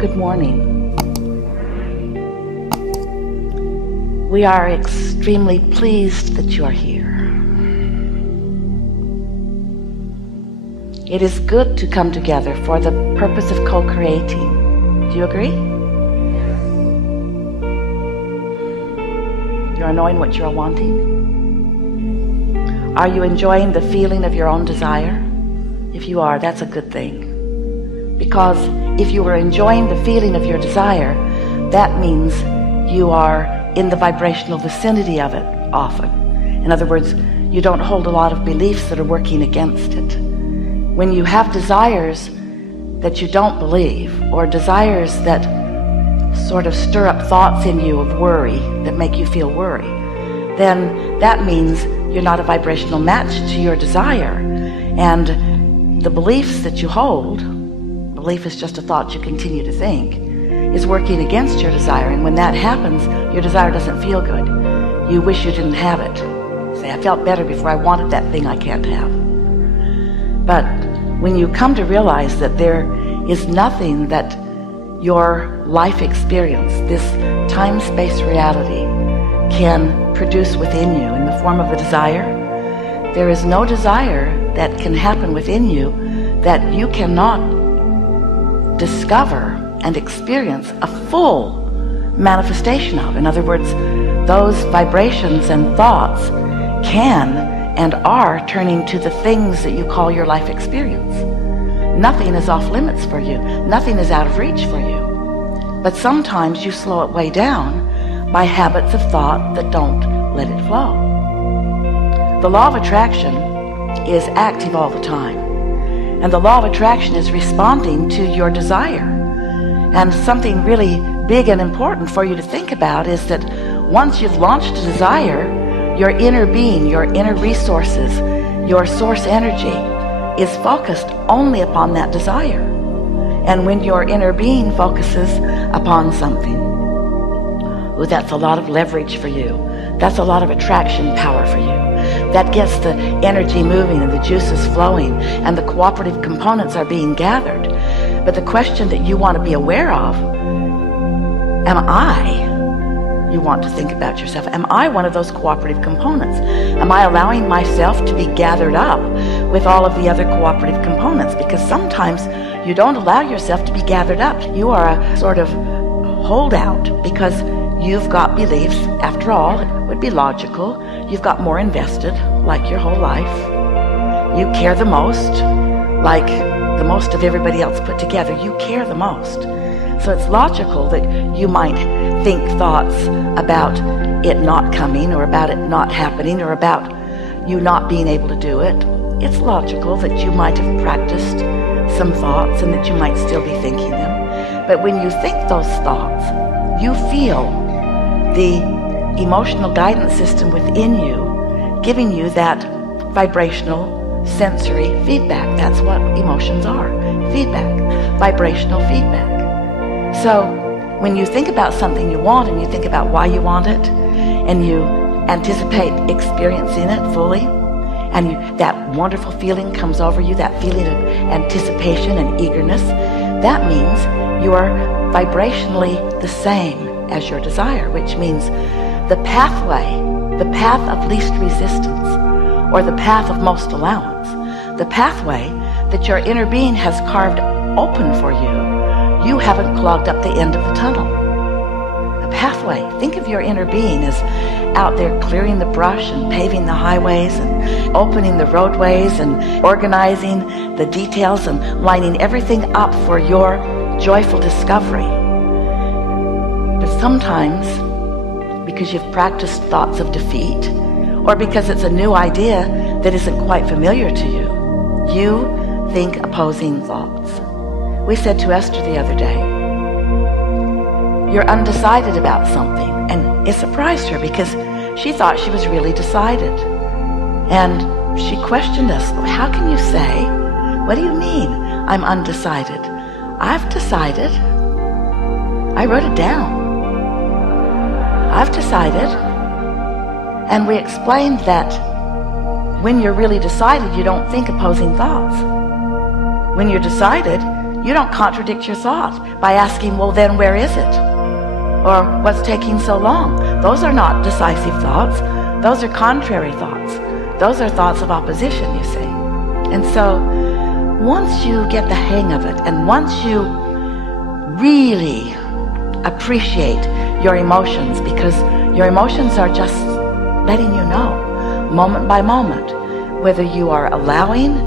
Good morning. We are extremely pleased that you are here. It is good to come together for the purpose of co-creating. Do you agree? You're knowing what you're wanting? Are you enjoying the feeling of your own desire? If you are, that's a good thing. Because if you are enjoying the feeling of your desire, that means you are in the vibrational vicinity of it often. In other words, you don't hold a lot of beliefs that are working against it. When you have desires that you don't believe, or desires that sort of stir up thoughts in you of worry, that make you feel worry, then that means you're not a vibrational match to your desire. And the beliefs that you hold, belief is just a thought you continue to think, is working against your desire. And when that happens, your desire doesn't feel good. You wish you didn't have it. Say, I felt better before I wanted that thing I can't have. But when you come to realize that there is nothing that your life experience, this time-space reality, can produce within you in the form of a desire, there is no desire that can happen within you that you cannot discover and experience a full manifestation of. In other words, those vibrations and thoughts can and are turning to the things that you call your life experience. Nothing is off limits for you. Nothing is out of reach for you. But sometimes you slow it way down by habits of thought that don't let it flow. The law of attraction is active all the time. And the law of attraction is responding to your desire. And something really big and important for you to think about is that once you've launched a desire, your inner being, your inner resources, your source energy is focused only upon that desire. And when your inner being focuses upon something, oh, that's a lot of leverage for you. That's a lot of attraction power for you. That gets the energy moving and the juices flowing and the cooperative components are being gathered. But the question that you want to be aware of, you want to think about yourself, am I one of those cooperative components? Am I allowing myself to be gathered up with all of the other cooperative components? Because sometimes you don't allow yourself to be gathered up. You are a sort of holdout because you've got beliefs. After all, it would be logical. You've got more invested, like your whole life. You care the most, like the most of everybody else put together. You care the most. So it's logical that you might think thoughts about it not coming, or about it not happening, or about you not being able to do it. It's logical that you might have practiced some thoughts and that you might still be thinking them. But when you think those thoughts, you feel the emotional guidance system within you giving you that vibrational sensory feedback. That's what emotions are. Feedback. Vibrational feedback. So when you think about something you want and you think about why you want it and you anticipate experiencing it fully, and that wonderful feeling comes over you, that feeling of anticipation and eagerness, that means you are vibrationally the same as your desire, which means the pathway, the path of least resistance, or the path of most allowance, the pathway that your inner being has carved open for you, you haven't clogged up the end of the tunnel. A pathway. Think of your inner being as out there clearing the brush and paving the highways and opening the roadways and organizing the details and lining everything up for your joyful discovery. But sometimes, because you've practiced thoughts of defeat, or because it's a new idea that isn't quite familiar to you, you think opposing thoughts. We said to Esther the other day, you're undecided about something, and it surprised her because she thought she was really decided. And she questioned us, how can you say, what do you mean I'm undecided? I've decided. I wrote it down. I've decided. And we explained that when you're really decided, you don't think opposing thoughts. When you're decided, You don't contradict your thought by asking, well, then where is it? Or what's taking so long? Those are not decisive thoughts. Those are contrary thoughts. Those are thoughts of opposition, you see. And so once you get the hang of it, and once you really appreciate your emotions, because your emotions are just letting you know, moment by moment, whether you are allowing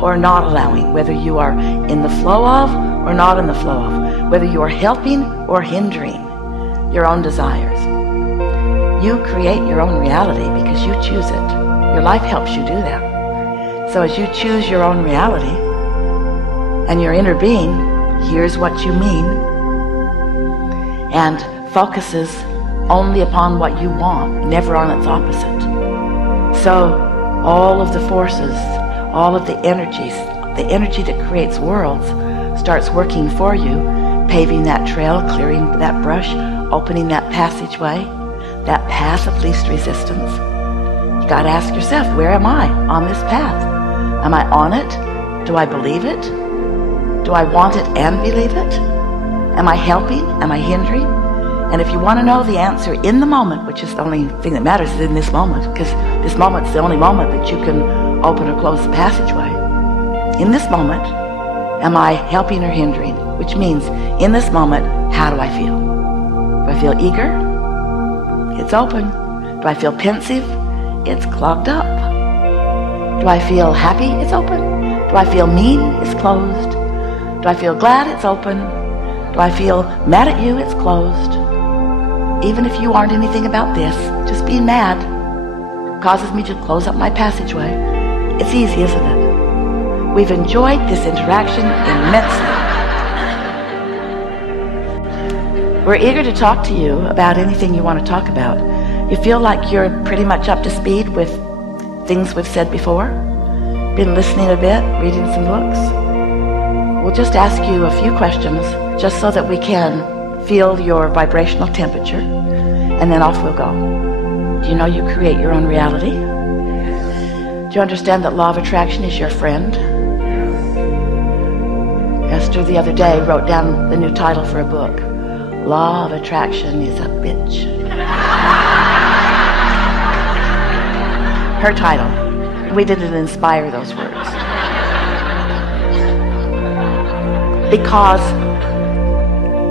or not allowing, whether you are in the flow of or not in the flow of, whether you are helping or hindering your own desires. You create your own reality because you choose it. Your life helps you do that. So as you choose your own reality, and your inner being hears what you mean and focuses only upon what you want, never on its opposite. So all of the forces, all of the energies, the energy that creates worlds starts working for you, paving that trail, clearing that brush, opening that passageway, that path of least resistance. You got to ask yourself, where am I on this path? Am I on it? Do I believe it? Do I want it and believe it? Am I helping? Am I hindering? And if you want to know the answer in the moment, which is the only thing that matters is in this moment, because this moment's the only moment that you can open or close the passageway. In this moment, am I helping or hindering? Which means, in this moment, how do I feel? Do I feel eager? It's open. Do I feel pensive? It's clogged up. Do I feel happy? It's open. Do I feel mean? It's closed. Do I feel glad? It's open. Do I feel mad at you? It's closed. Even if you aren't anything about this, just being mad causes me to close up my passageway. It's easy, isn't it? We've enjoyed this interaction immensely. We're eager to talk to you about anything you want to talk about. You feel like you're pretty much up to speed with things we've said before? Been listening a bit, reading some books? We'll just ask you a few questions just so that we can feel your vibrational temperature, and then off we'll go. Do you know you create your own reality? Do you understand that law of attraction is your friend? Esther the other day wrote down the new title for a book. Law of attraction is a bitch. Her title. We didn't inspire those words. Because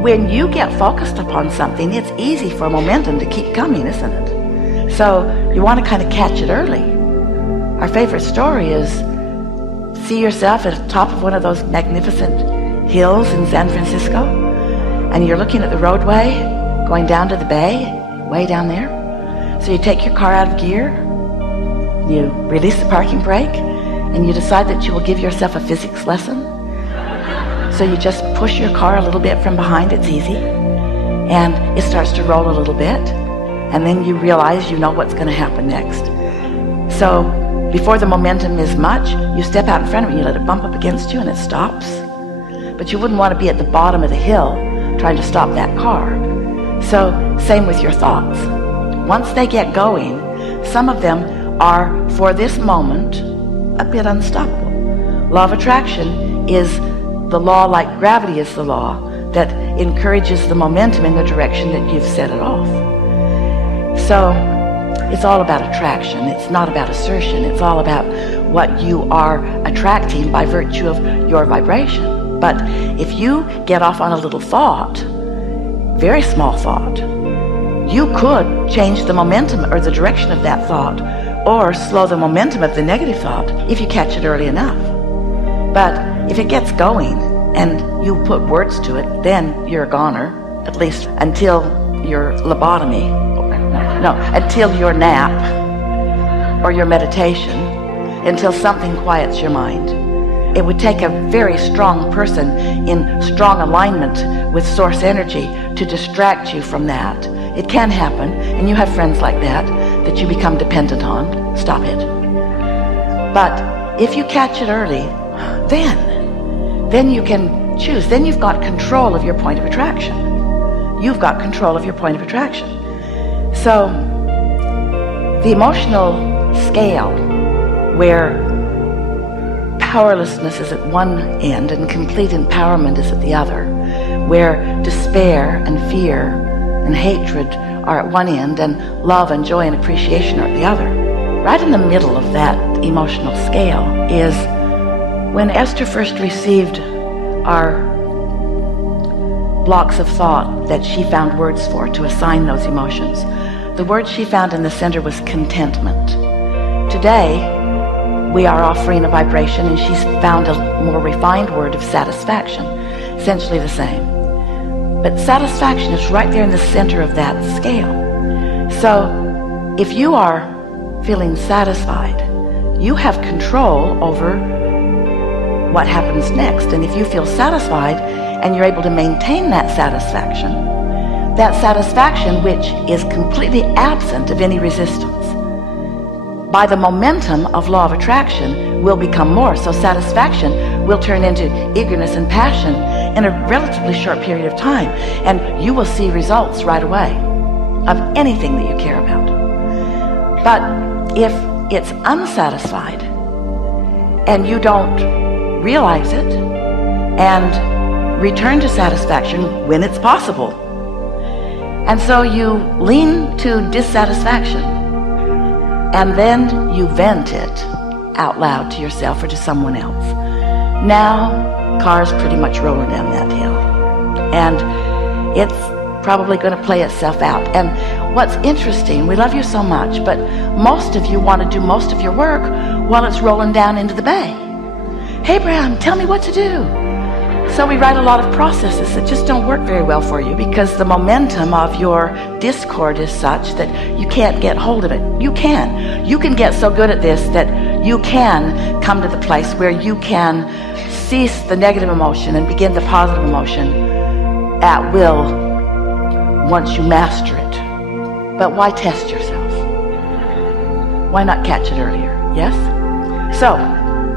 when you get focused upon something, it's easy for momentum to keep coming, isn't it? So you want to kind of catch it early. Our favorite story is, see yourself at the top of one of those magnificent hills in San Francisco, and you're looking at the roadway going down to the bay, way down there. So you take your car out of gear, you release the parking brake, and you decide that you will give yourself a physics lesson. So you just push your car a little bit from behind, it's easy, and it starts to roll a little bit, and then you realize you know what's going to happen next. So before the momentum is much, you step out in front of it, you let it bump up against you, and it stops. But you wouldn't want to be at the bottom of the hill trying to stop that car. So same with your thoughts. Once they get going, some of them are, for this moment, a bit unstoppable. Law of attraction is the law, like gravity is the law, that encourages the momentum in the direction that you've set it off. So it's all about attraction. It's not about assertion. It's all about what you are attracting by virtue of your vibration. But if you get off on a little thought, very small thought, you could change the momentum or the direction of that thought, or slow the momentum of the negative thought if you catch it early enough. But if it gets going and you put words to it, then you're a goner, at least until your lobotomy, until your nap or your meditation, until something quiets your mind. It would take a very strong person in strong alignment with source energy to distract you from that. It can happen, and you have friends like that you become dependent on. Stop it. But if you catch it early, then you can choose. Then you've got control of your point of attraction. You've got control of your point of attraction. So the emotional scale where powerlessness is at one end and complete empowerment is at the other, where despair and fear and hatred are at one end and love and joy and appreciation are at the other. Right in the middle of that emotional scale is when Esther first received our blocks of thought that she found words for to assign those emotions. The word she found in the center was contentment. Today, we are offering a vibration, and she's found a more refined word of satisfaction, essentially the same. But satisfaction is right there in the center of that scale. So if you are feeling satisfied, you have control over what happens next. And if you feel satisfied and you're able to maintain that satisfaction which is completely absent of any resistance, by the momentum of law of attraction will become more. So satisfaction will turn into eagerness and passion in a relatively short period of time. And you will see results right away of anything that you care about. But if it's unsatisfied and you don't realize it and return to satisfaction when it's possible, and so you lean to dissatisfaction, and then you vent it out loud to yourself or to someone else. Now, car's pretty much rolling down that hill. And it's probably going to play itself out. And what's interesting, we love you so much, but most of you want to do most of your work while it's rolling down into the bay. Hey, Brown, tell me what to do. So we write a lot of processes that just don't work very well for you because the momentum of your discord is such that you can't get hold of it. You can get so good at this that you can come to the place where you can cease the negative emotion and begin the positive emotion at will once you master it. But why test yourself? Why not catch it earlier? Yes? So,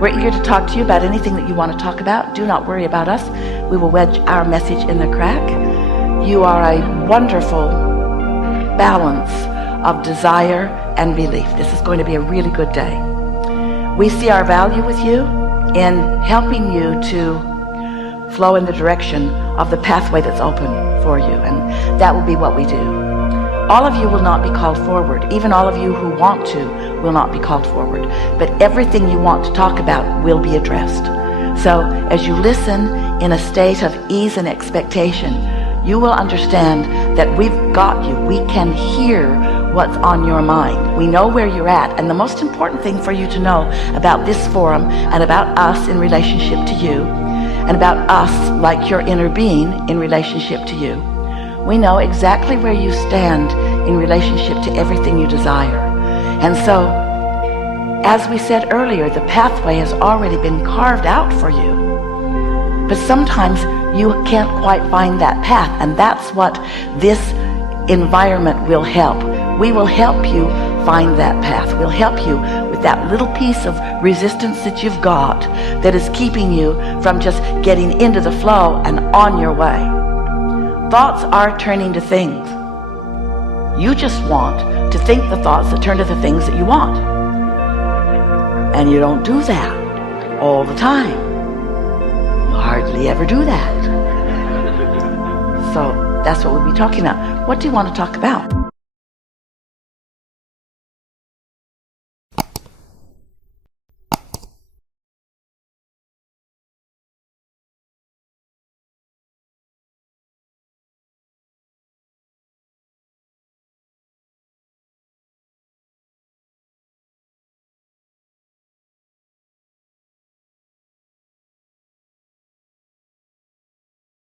we're eager to talk to you about anything that you want to talk about. Do not worry about us. We will wedge our message in the crack. You are a wonderful balance of desire and belief. This is going to be a really good day. We see our value with you in helping you to flow in the direction of the pathway that's open for you, and that will be what we do. All of you will not be called forward. Even all of you who want to will not be called forward. But everything you want to talk about will be addressed. So as you listen in a state of ease and expectation, you will understand that we've got you. We can hear what's on your mind. We know where you're at. And the most important thing for you to know about this forum and about us in relationship to you, and about us like your inner being in relationship to you, we know exactly where you stand in relationship to everything you desire. And so, as we said earlier, the pathway has already been carved out for you. But sometimes you can't quite find that path, and that's what this environment will help. We will help you find that path. We'll help you with that little piece of resistance that you've got that is keeping you from just getting into the flow and on your way. Thoughts are turning to things. You just want to think the thoughts that turn to the things that you want. And you don't do that all the time. You hardly ever do that. So that's what we'll be talking about. What do you want to talk about?